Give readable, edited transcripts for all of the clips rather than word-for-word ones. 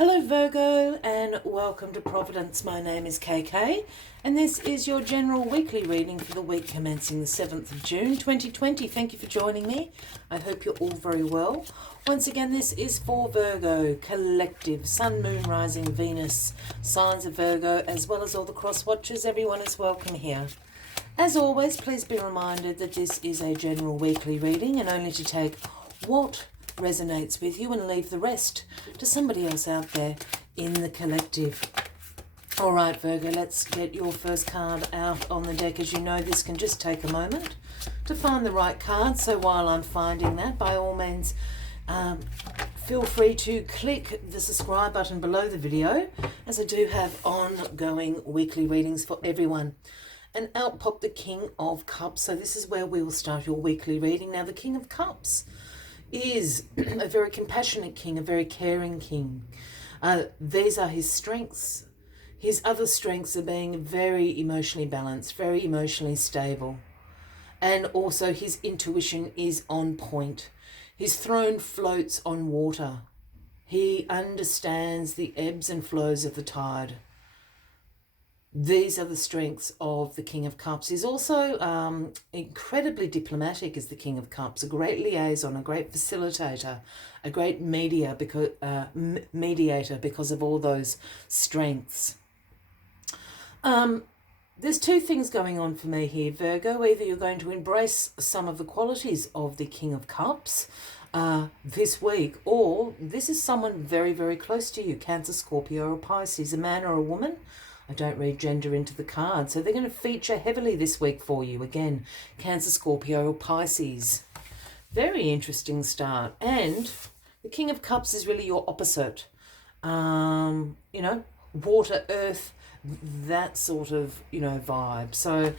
Hello Virgo and welcome to Providence. My name is KK and this is your general weekly reading for the week commencing the 7th of June 2020. Thank you for joining me. I hope you're all very well. Once again, this is for Virgo, collective, Sun, Moon, Rising, Venus, signs of Virgo, as well as all the cross watchers. Everyone is welcome here. As always, please be reminded that this is a general weekly reading and only to take what resonates with you and leave the rest to somebody else out there in the collective. All right, Virgo, let's get your first card out on the deck. As you know, this can just take a moment to find the right card. So while I'm finding that, by all means, feel free to click the subscribe button below the video, as I do have ongoing weekly readings for everyone. And out popped the King of Cups. So this is where we will start your weekly reading. Now, the King of Cups is a very compassionate king, a very caring king. These are his strengths. His other strengths are being very emotionally balanced, very emotionally stable. And also his intuition is on point. His throne floats on water. He understands the ebbs and flows of the tide. These are the strengths of the King of Cups. He's also incredibly diplomatic as the King of Cups, a great liaison, a great facilitator, a great mediator because of all those strengths. There's two things going on for me here, Virgo. Either you're going to embrace some of the qualities of the King of Cups this week, or this is someone very, very close to you, Cancer, Scorpio, or Pisces, a man or a woman. I don't read gender into the card. So they're going to feature heavily this week for you. Again, Cancer, Scorpio, or Pisces. Very interesting start. And the King of Cups is really your opposite. Water, earth, that sort of, vibe. So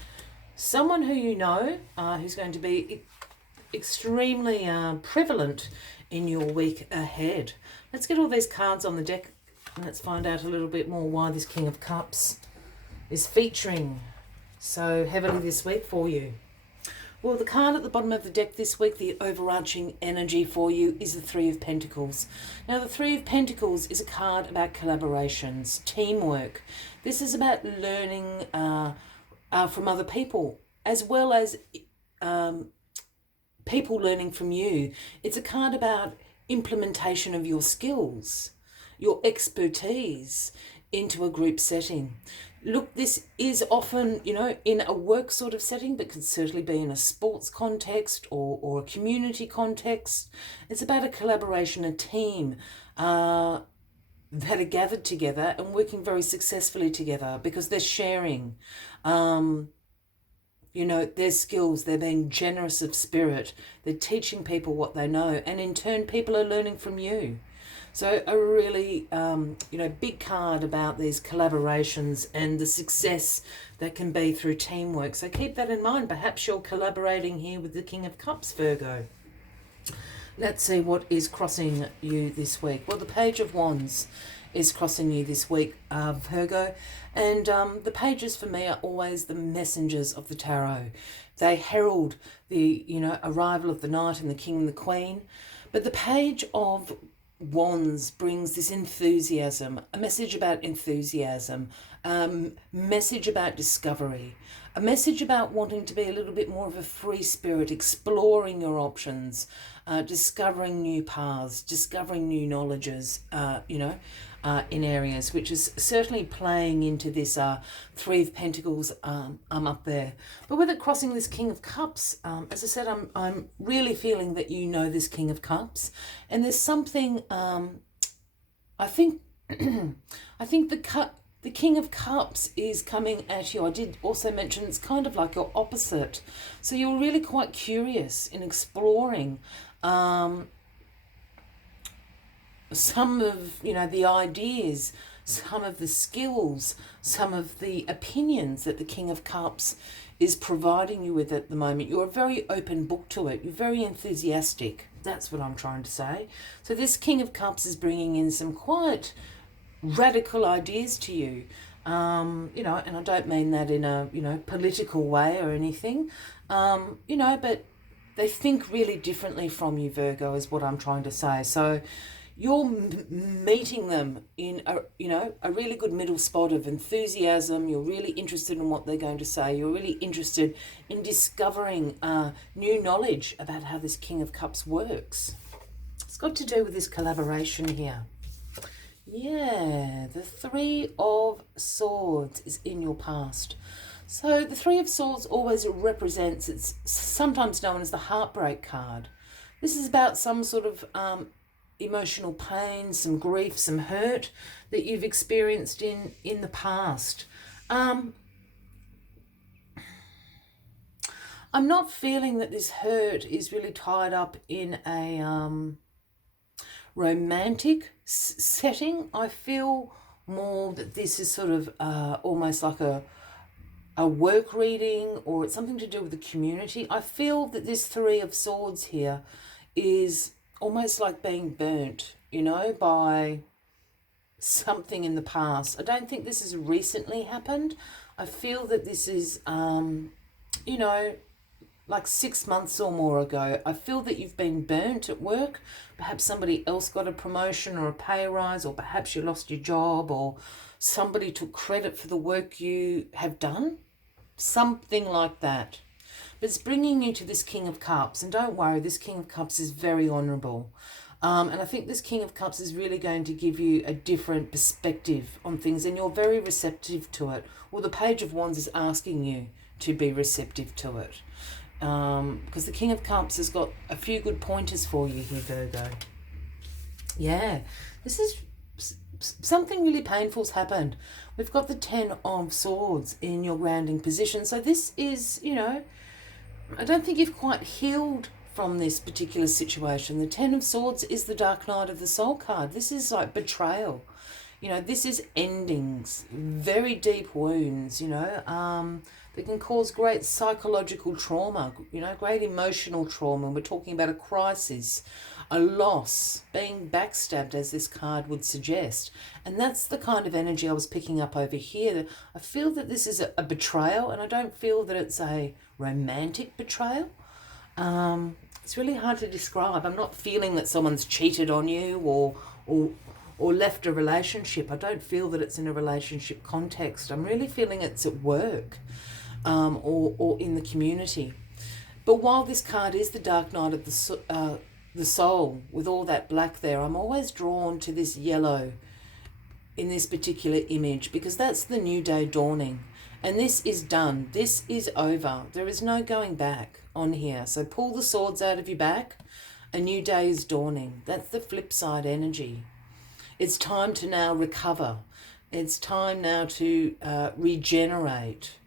someone who who's going to be extremely prevalent in your week ahead. Let's get all these cards on the deck. And let's find out a little bit more why this King of Cups is featuring so heavily this week for you. Well, the card at the bottom of the deck this week, the overarching energy for you, is the Three of Pentacles. Now, the Three of Pentacles is a card about collaborations, teamwork. This is about learning from other people, as well as people learning from you. It's a card about implementation of your skills, your expertise into a group setting. Look, this is often, in a work sort of setting, but could certainly be in a sports context or a community context. It's about a collaboration, a team that are gathered together and working very successfully together because they're sharing, their skills. They're being generous of spirit. They're teaching people what they know. And in turn, people are learning from you. So a really, big card about these collaborations and the success that can be through teamwork. So keep that in mind. Perhaps you're collaborating here with the King of Cups, Virgo. Let's see what is crossing you this week. Well, the Page of Wands is crossing you this week, Virgo. And the pages for me are always the messengers of the tarot. They herald the, arrival of the knight and the king and the queen. But the Page of Wands brings this enthusiasm, a message about enthusiasm, message about discovery, a message about wanting to be a little bit more of a free spirit, exploring your options, discovering new paths, discovering new knowledges, in areas, which is certainly playing into this Three of Pentacles up there. But with it crossing this King of Cups, as I said, I'm really feeling that this King of Cups, and there's something I think the King of Cups is coming at you. I did also mention it's kind of like your opposite. So you're really quite curious in exploring some of, the ideas, some of the skills, some of the opinions that the King of Cups is providing you with at the moment. You're a very open book to it. You're very enthusiastic. That's what I'm trying to say. So this King of Cups is bringing in some quite radical ideas to you. And I don't mean that in a, political way or anything, but they think really differently from you, Virgo, is what I'm trying to say. So you're meeting them in a really good middle spot of enthusiasm. You're really interested in what they're going to say. You're really interested in discovering new knowledge about how this King of Cups works. It's got to do with this collaboration here. Yeah, the Three of Swords is in your past. So the Three of Swords always represents, it's sometimes known as the heartbreak card. This is about some sort of emotional pain, some grief, some hurt that you've experienced in the past. I'm not feeling that this hurt is really tied up in a romantic setting. I feel more that this is sort of almost like a work reading, or it's something to do with the community. I feel that this Three of Swords here is almost like being burnt, by something in the past. I don't think this has recently happened. I feel that this is, like 6 months or more ago. I feel that you've been burnt at work. Perhaps somebody else got a promotion or a pay rise, or perhaps you lost your job, or somebody took credit for the work you have done. Something like that. But it's bringing you to this King of Cups. And don't worry, this King of Cups is very honourable. And I think this King of Cups is really going to give you a different perspective on things, and you're very receptive to it. Well, the Page of Wands is asking you to be receptive to it. Because the King of Cups has got a few good pointers for you here, Virgo. Yeah, this is something really painful's happened. We've got the Ten of Swords in your grounding position. So this is, I don't think you've quite healed from this particular situation. The Ten of Swords is the Dark Night of the Soul card. This is like betrayal. This is endings, very deep wounds, that can cause great psychological trauma, great emotional trauma. We're talking about a crisis, a loss, being backstabbed, as this card would suggest. And that's the kind of energy I was picking up over here. I feel that this is a betrayal, and I don't feel that it's a romantic betrayal. It's really hard to describe. I'm not feeling that someone's cheated on you or left a relationship. I don't feel that it's in a relationship context. I'm really feeling it's at work, or in the community. But while this card is the Dark Night of the Soul, with all that black there, I'm always drawn to this yellow in this particular image, because that's the new day dawning. And this is done. This is over. There is no going back on here. So pull the swords out of your back. A new day is dawning. That's the flip side energy. It's time to now recover. It's time now to regenerate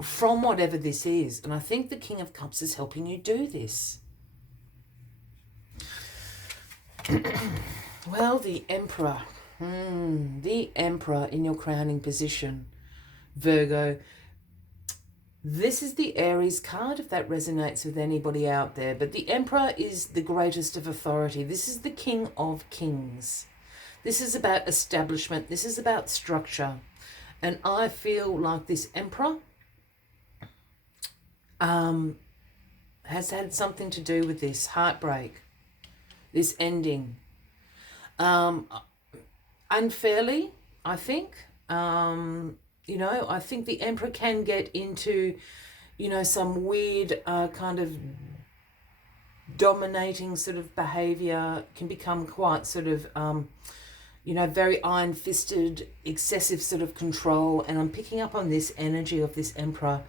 from whatever this is. And I think the King of Cups is helping you do this. Well, the Emperor. The Emperor in your crowning position, Virgo. This is the Aries card, if that resonates with anybody out there. But the Emperor is the greatest of authority. This is the King of Kings. This is about establishment. This is about structure. And I feel like this Emperor has had something to do with this heartbreak, this ending. Unfairly, I think. I think the Emperor can get into, some weird kind of dominating sort of behaviour, can become quite sort of, very iron-fisted, excessive sort of control. And I'm picking up on this energy of this Emperor.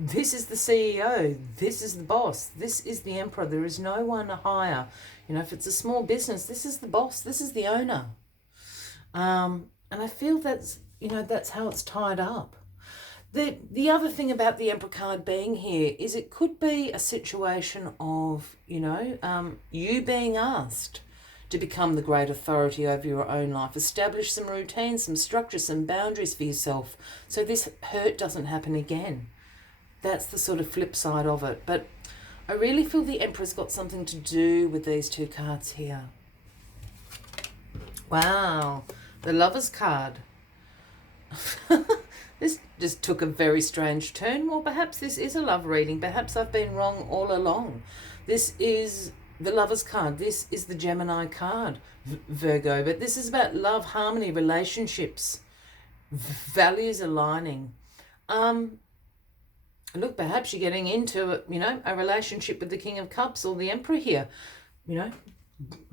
This is the CEO. This is the boss. This is the Emperor. There is no one higher. If it's a small business, this is the boss. This is the owner. And I feel that's how it's tied up. The other thing about the Emperor card being here is it could be a situation of, you being asked to become the great authority over your own life. Establish some routines, some structure, some boundaries for yourself, so this hurt doesn't happen again. That's the sort of flip side of it. But I really feel the Emperor's got something to do with these two cards here. Wow. The Lover's card. This just took a very strange turn. Well, perhaps this is a love reading. Perhaps I've been wrong all along. This is the Lovers card. This is the Gemini card, Virgo. But this is about love, harmony, relationships, values aligning. Look, perhaps you're getting into, a relationship with the King of Cups or the Emperor here.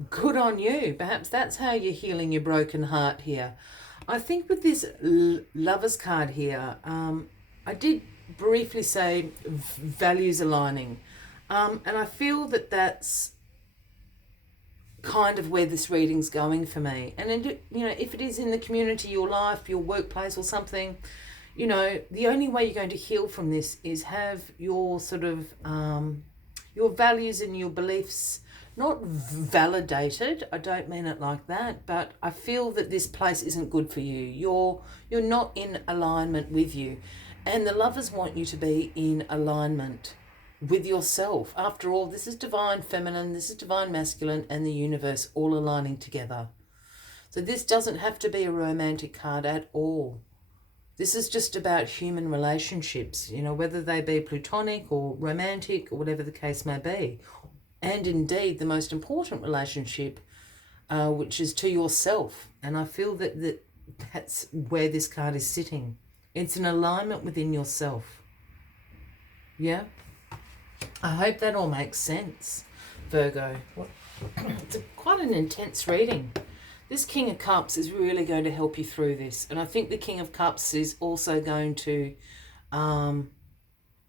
Good on you. Perhaps that's how you're healing your broken heart here. I think with this Lovers card here, I did briefly say values aligning. And I feel that that's kind of where this reading's going for me. And, if it is in the community, your life, your workplace or something, the only way you're going to heal from this is have your sort of, your values and your beliefs not validated. I don't mean it like that, but I feel that this place isn't good for you. You're not in alignment with you. And the Lovers want you to be in alignment with yourself. After all, this is divine feminine, this is divine masculine, and the universe all aligning together. So this doesn't have to be a romantic card at all. This is just about human relationships, whether they be platonic or romantic or whatever the case may be. And indeed, the most important relationship, which is to yourself. And I feel that that's where this card is sitting. It's an alignment within yourself. Yeah? I hope that all makes sense, Virgo. It's quite an intense reading. This King of Cups is really going to help you through this. And I think the King of Cups is also going to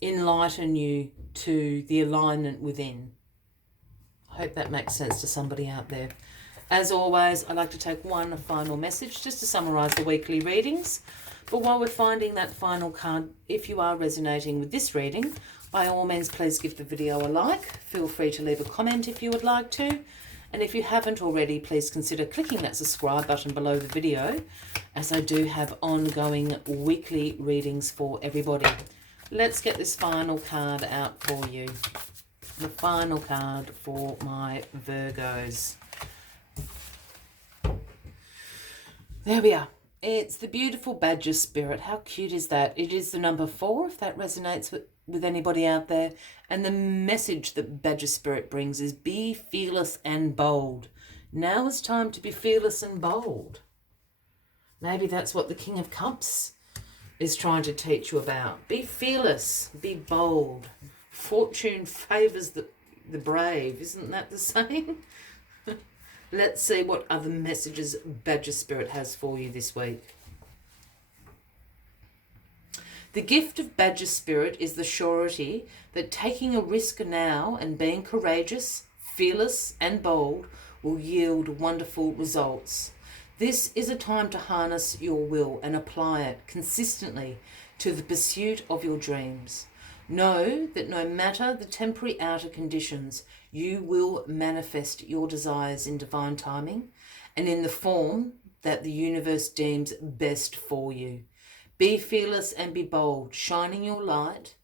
enlighten you to the alignment within. I hope that makes sense to somebody out there. As always, I'd like to take one final message just to summarise the weekly readings. But while we're finding that final card, if you are resonating with this reading, by all means, please give the video a like. Feel free to leave a comment if you would like to. And if you haven't already, please consider clicking that subscribe button below the video, as I do have ongoing weekly readings for everybody. Let's get this final card out for you. The final card for my Virgos. There we are. It's the beautiful Badger Spirit. How cute is that? It is the number 4, if that resonates with anybody out there. And the message that Badger Spirit brings is be fearless and bold. Now is time to be fearless and bold. Maybe that's what the King of Cups is trying to teach you about. Be fearless, be bold. Fortune favours the brave. Isn't that the saying? Let's see what other messages Badger Spirit has for you this week. The gift of Badger Spirit is the surety that taking a risk now and being courageous, fearless and bold will yield wonderful results. This is a time to harness your will and apply it consistently to the pursuit of your dreams. Know that no matter the temporary outer conditions, you will manifest your desires in divine timing and in the form that the universe deems best for you. Be fearless and be bold, shining your light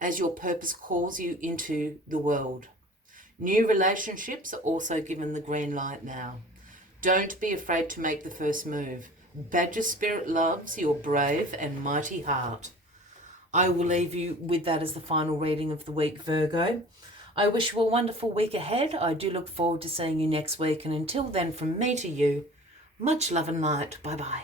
as your purpose calls you into the world. New relationships are also given the green light now. Don't be afraid to make the first move. Badger Spirit loves your brave and mighty heart. I will leave you with that as the final reading of the week, Virgo. I wish you a wonderful week ahead. I do look forward to seeing you next week. And until then, from me to you, much love and light. Bye-bye.